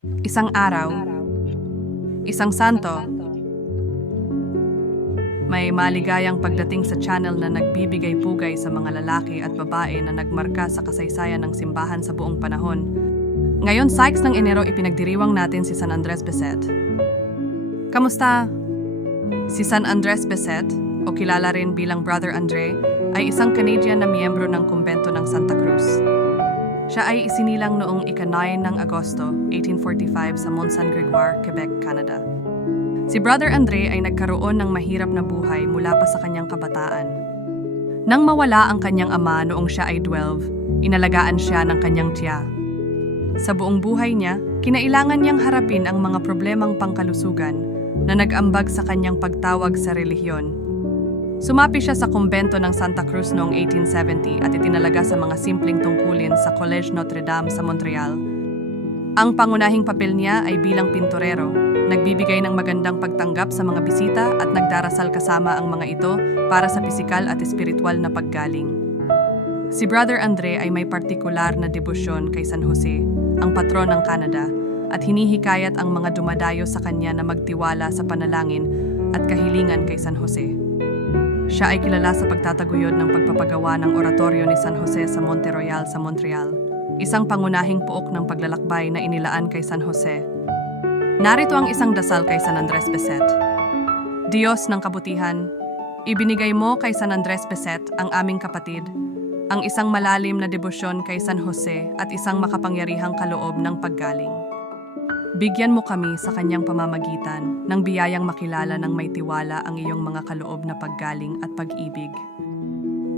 Isang araw, isang santo, may maligayang pagdating sa channel na nagbibigay pugay sa mga lalaki at babae na nagmarka sa kasaysayan ng simbahan sa buong panahon. Ngayon, Sykes ng Enero, ipinagdiriwang natin si San Andres Beset. Kamusta? Si San Andres Beset, o kilala rin bilang Brother Andre, ay isang Canadian na miyembro ng kumbento ng Santa Cruz. Siya ay isinilang noong ika-9 ng Agosto, 1845 sa Mont Saint Gregoire, Quebec, Canada. Si Brother Andre ay nagkaroon ng mahirap na buhay mula pa sa kanyang kabataan. Nang mawala ang kanyang ama noong siya ay 12, inalagaan siya ng kanyang tiya. Sa buong buhay niya, kinailangan niyang harapin ang mga problemang pangkalusugan na nag-ambag sa kanyang pagtawag sa relihiyon. Sumapi siya sa kumbento ng Santa Cruz noong 1870 at itinalaga sa mga simpleng tungkulin sa Collège Notre Dame sa Montreal. Ang pangunahing papel niya ay bilang pintorero, nagbibigay ng magandang pagtanggap sa mga bisita at nagdarasal kasama ang mga ito para sa pisikal at espiritual na paggaling. Si Brother Andre ay may partikular na debosyon kay San Jose, ang patron ng Canada, at hinihikayat ang mga dumadayo sa kanya na magtiwala sa panalangin at kahilingan kay San Jose. Siya ay kilala sa pagtataguyod ng pagpapagawa ng oratoryo ni San Jose sa Monte Royal sa Montreal, isang pangunahing puok ng paglalakbay na inilaan kay San Jose. Narito ang isang dasal kay San Andres Beset. Diyos ng kabutihan, ibinigay mo kay San Andres Beset ang aming kapatid, ang isang malalim na debosyon kay San Jose at isang makapangyarihang kaloob ng paggaling. Bigyan mo kami sa kanyang pamamagitan ng biyayang makilala ng may tiwala ang iyong mga kaloob na paggaling at pag-ibig.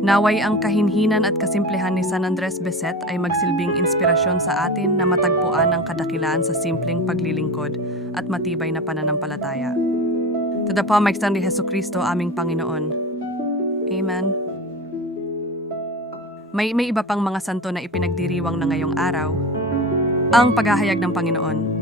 Naway ang kahinhinan at kasimplehan ni San Andres Beset ay magsilbing inspirasyon sa atin na matagpuan ang kadakilaan sa simpleng paglilingkod at matibay na pananampalataya. To the pamagitan Heso Kristo aming Panginoon. Amen. May, may iba pang mga santo na ipinagdiriwang na ngayong araw. Ang paghahayag ng Panginoon.